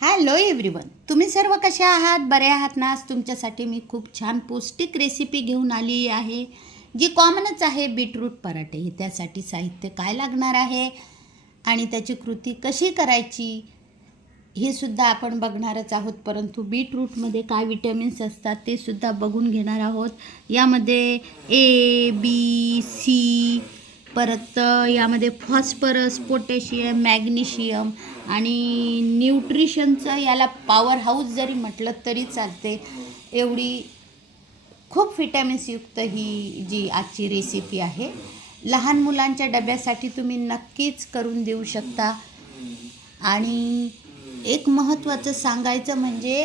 Hello everyone तुम्ही सर्व कसे आहात? बरे आहात ना? आज तुमच्यासाठी मी खूप छान पौष्टिक रेसिपी घेऊन आली आहे जी कॉमनच आहे बीटरूट पराठे. हे त्यासाठी साहित्य काय लागणार आहे आणि त्याची कृती कशी करायची हे सुद्धा आपण बघणारच आहोत. परंतु बीटरूटमध्ये काय विटॅमिन्स असतात ते सुद्धा बघून घेणार आहोत. यामध्ये ए बी सी परत यामध्ये फॉस्फरस पोटॅशियम मॅग्नेशियम आणि न्यूट्रिशनचं याला पॉवर हाऊस जरी म्हटलं तरी चालते. एवढी खूप विटॅमिन्सयुक्त ही जी आजची रेसिपी आहे. लहान मुलांच्या डब्यासाठी तुम्ही नक्कीच करून देऊ शकता. आणि एक महत्त्वाचं सांगायचं म्हणजे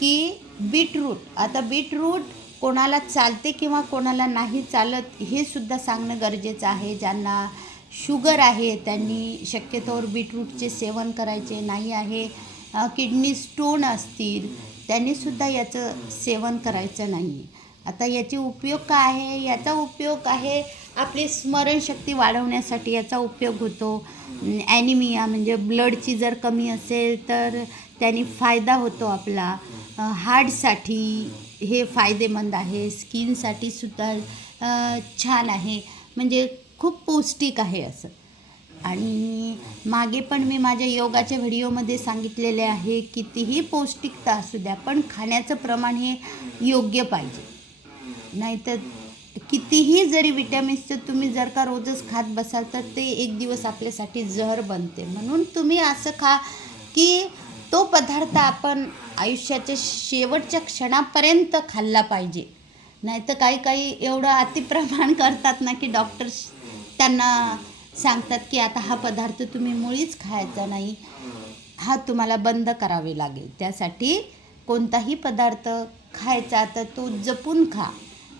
की बीटरूट आता बीटरूट कोणाला चालते किंवा कोणाला नाही चालत हे सुद्धा सांगणं गरजेचं आहे. ज्यांना शुगर आहे त्यांनी शक्यतोवर बीटरूटचे सेवन करायचे नाही आहे. किडनी स्टोन असतील त्यांनीसुद्धा याचं सेवन करायचं नाही. आता याचे उपयोग काय आहे? याचा उपयोग आहे आपली स्मरणशक्ती वाढवण्यासाठी याचा उपयोग होतो. ॲनिमिया म्हणजे ब्लडची जर कमी असेल तर त्याने फायदा होतो आपला. हार्टसाठी हे फायदेमंद आहे. स्किनसाठी सुद्धा छान आहे. म्हणजे खूप पौष्टिक आहे असं. आणि मागे पण मी माझ्या योगाच्या व्हिडिओमध्ये सांगितलेले आहे कितीही पौष्टिकता असू द्या पण खाण्याचं प्रमाण हे योग्य पाहिजे. नाहीतर कितीही जरी विटॅमिन्सचं तुम्ही जर का रोजच खात बसाल तर ते एक दिवस आपल्यासाठी जहर बनते. म्हणून तुम्ही असं खा की तो पदार्थ आपण आयुष्याच्या शेवटच्या क्षणापर्यंत खाल्ला पाहिजे. नाहीतर काही काही एवढं अतिप्रमाण करतात ना की डॉक्टर्स त्यांना सांगतात की आता हा पदार्थ तुम्ही मुळीच खायचा नाही. हा तुम्हाला बंद करावे लागेल. त्यासाठी कोणताही पदार्थ खायचा तर तो जपून खा.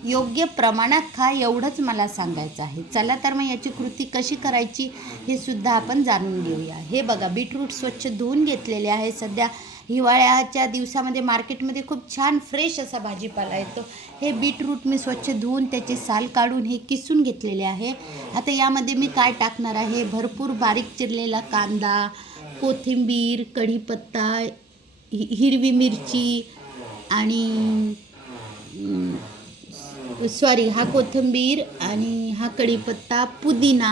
योग्य प्रमाणात खा एवढंच मला सांगायचं आहे. चला तर मग याची कृती कशी करायची हे सुद्धा आपण जाणून घेऊया. हे बघा बीटरूट स्वच्छ धुवून घेतलेले आहे. सध्या हिवाळ्याच्या दिवसामध्ये मार्केटमध्ये खूप छान फ्रेश असा भाजीपाला येतो. हे बीटरूट मी स्वच्छ धुवून त्याचे साल काढून हे किसून घेतलेले आहे. आता यामध्ये मी काय टाकणार आहे? भरपूर बारीक चिरलेला कांदा कोथिंबीर कढीपत्ता हि हिरवी मिरची आणि सॉरी हा कोथिंबीर आणि हा कढीपत्ता पुदिना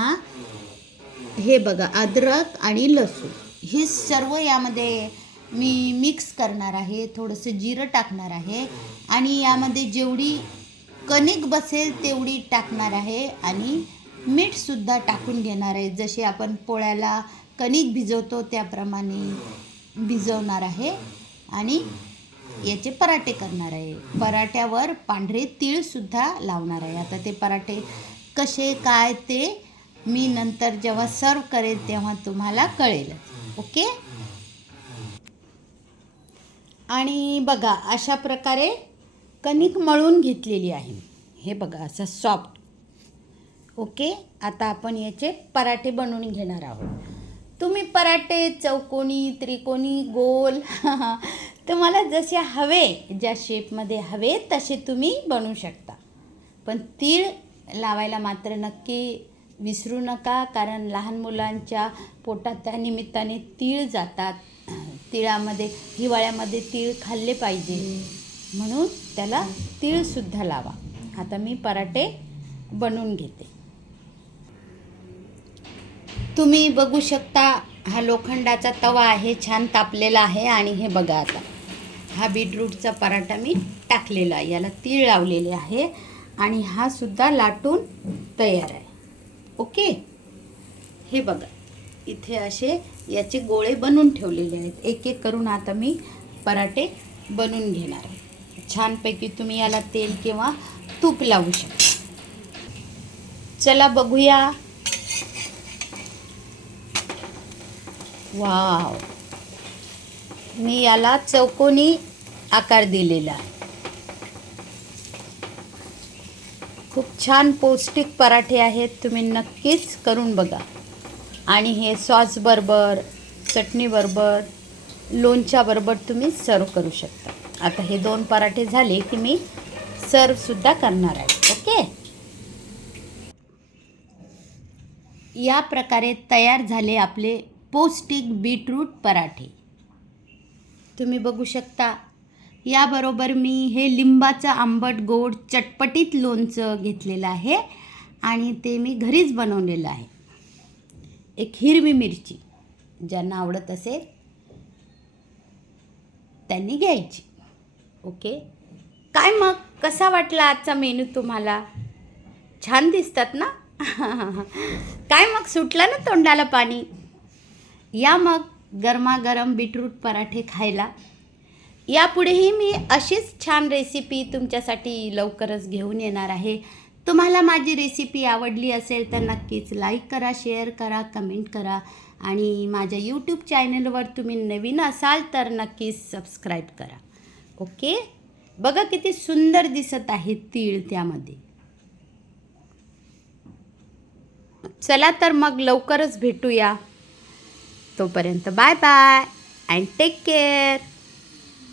हे बघा अद्रक आणि लसूण. हे सर्व यामध्ये मी मिक्स करणार आहे थोडंसं जिरं टाकणार आहे आणि यामध्ये जेवढी कणिक बसेल तेवढी टाकणार आहे आणि मीठसुद्धा टाकून घेणार आहे. जसे आपण पोळ्याला कणिक भिजवतो त्याप्रमाणे भिजवणार आहे आणि याचे पराठे करणार आहे. पराठ्यावर पांढरे तीळसुद्धा लावणार आहे. आता ते पराठे कसे काय ते मी नंतर जेव्हा सर्व करेल तेव्हा तुम्हाला कळेल. ओके? आणि बघा अशा प्रकारे कणिक मळून घेतलेली आहे. हे बघा असं सॉफ्ट ओके? आता आपण याचे पराठे बनवून घेणार आहोत. तुम्ही पराठे चौकोनी त्रिकोणी गोल तुम्हाला जसे हवे ज्या शेपमध्ये हवे तसे तुम्ही बनवू शकता. पण तीळ लावायला मात्र नक्की विसरू नका कारण लहान मुलांच्या पोटात त्या निमित्ताने तीळ जातात. तिळामध्ये हिवाळ्यामध्ये तीळ खाल्ले पाहिजे. म्हणून त्याला तीळसुद्धा लावा. आता मी पराठे बनवून घेते. तुम्ही बघू शकता हा लोखंडाचा तवा आहे छान तापलेला आहे आणि हे बघा आता. हा बीटरूटचा पराठा मी टाकलेला आहे. याला तीळ लावलेले आहे आणि हा सुद्धा लाटून तयार आहे. ओके? हे बघा इथे असे याचे गोळे बनवून ठेवलेले आहेत. एक एक करून आता मी पराठे बनवून घेणार आहे. छानपैकी तुम्ही याला तेल किंवा तूप लावू शकता. चला बघूया. वाव! मी याला चौकोनी आकार दिलेला. खूप छान पौष्टिक पराठे आहेत तुम्ही नक्कीच करून बघा. आणि हे सॉसबरोबर चटणीबरोबर लोणच्याबरोबर तुम्ही सर्व करू शकता. आता हे दोन पराठे झाले की मी सर्वसुद्धा करणार आहे ओके? या प्रकारे तयार झाले आपले पौष्टिक बीटरूट पराठे. तुम्ही बघू शकता. याबरोबर मी हे लिंबाचं आंबट गोड चटपटीत लोणचं घेतलेलं आहे आणि ते मी घरीच बनवलेलं आहे. एक हिरवी मिरची ज्यांना आवडत असेल त्यांनी घ्यायची. ओके? काय मग? कसा वाटला आजचा मेनू तुम्हाला? छान दिसतात ना? काय मग? सुटलं ना तोंडाला पाणी? या मग. गरमागरम बीटरूट पराठे खायला. यापुढेही मी अशीच छान रेसिपी तुमच्यासाठी लवकरच घेऊन येणार आहे. तुम्हाला माझी रेसिपी आवडली असेल तर नक्कीच लाईक करा शेअर करा कमेंट करा आणि माझ्या यूट्यूब चॅनलवर तुम्ही नवीन असाल तर नक्कीच सबस्क्राईब करा. ओके? बघा किती सुंदर दिसत आहे तीळ त्यामध्ये. चला तर मग लवकरच भेटूया. तोपर्यंत bye bye and take care